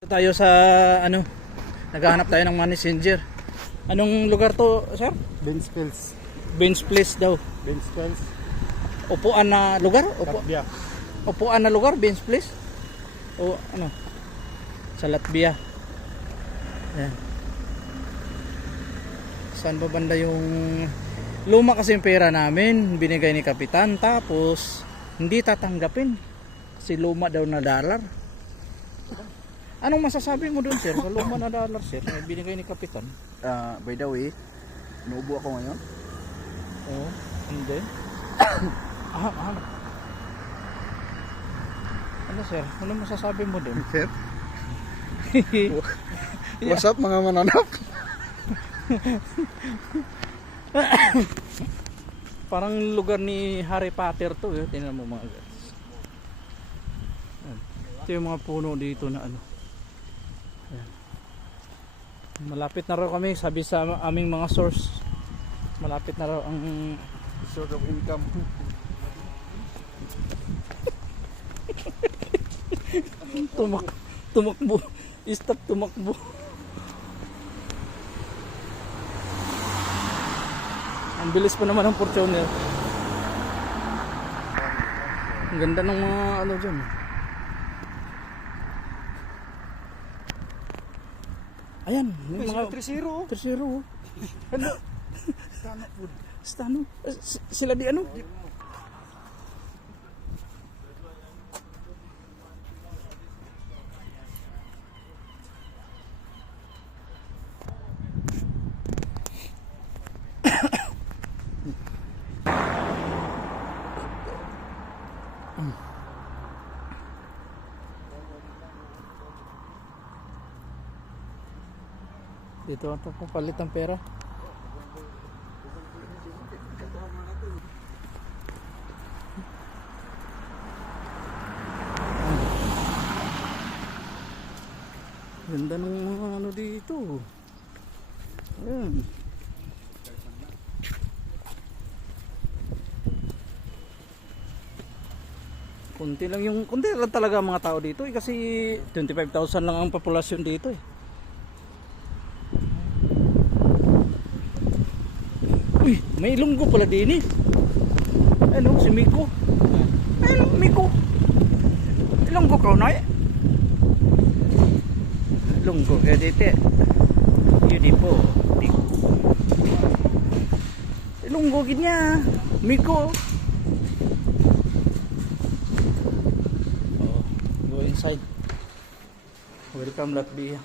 Tayo sa ano, naghahanap tayo ng messenger. Anong lugar to, sir? Benspils. Ben's Place daw. Benspils. Upuan na lugar? Latvia. Upuan na lugar, Ben's Place? O ano? Sa Latvia. Ayan. Saan ba banda yung luma kasi yung pera namin, binigay ni Kapitan, tapos hindi tatanggapin kasi luma daw na dollar. Anong masasabi mo doon, sir? Sa luma na dollar, sir, na binigay ni Kapitan. By the way, nuubo ako ngayon. Oo, hindi. Ano, sir? Ano masasabi mo doon? Sir? What's up mga mananap? Parang lugar ni Harry Potter to, eh. Tingnan mo mga guys. Ayan. Ito yung mga puno dito na ano. Ayan. Malapit na raw kami, sabi sa aming mga source. Malapit na raw ang Sort of income. tumakbo. Stop tumakbo. Ang bilis pa naman ng Fortuner. Ang ganda ng mga ano dyan. Ayan, may mga 3-0. 3-0. Ano? Stano food. Stano? Sila di ano? Dito ito papalit ng pera. Ganda ng mga ano dito. Ayan. Kunti lang talaga ang mga tao dito eh, kasi 25,000 lang ang populasyon dito eh. Uy, may ilonggo pala din eh. Ano, si Miko. Ay, Miko. Ilonggo ka na eh. Ilonggo ka dito eh. Yun po. Ilonggo gid niya. Miko. Oh, go inside. Welcome Latvia.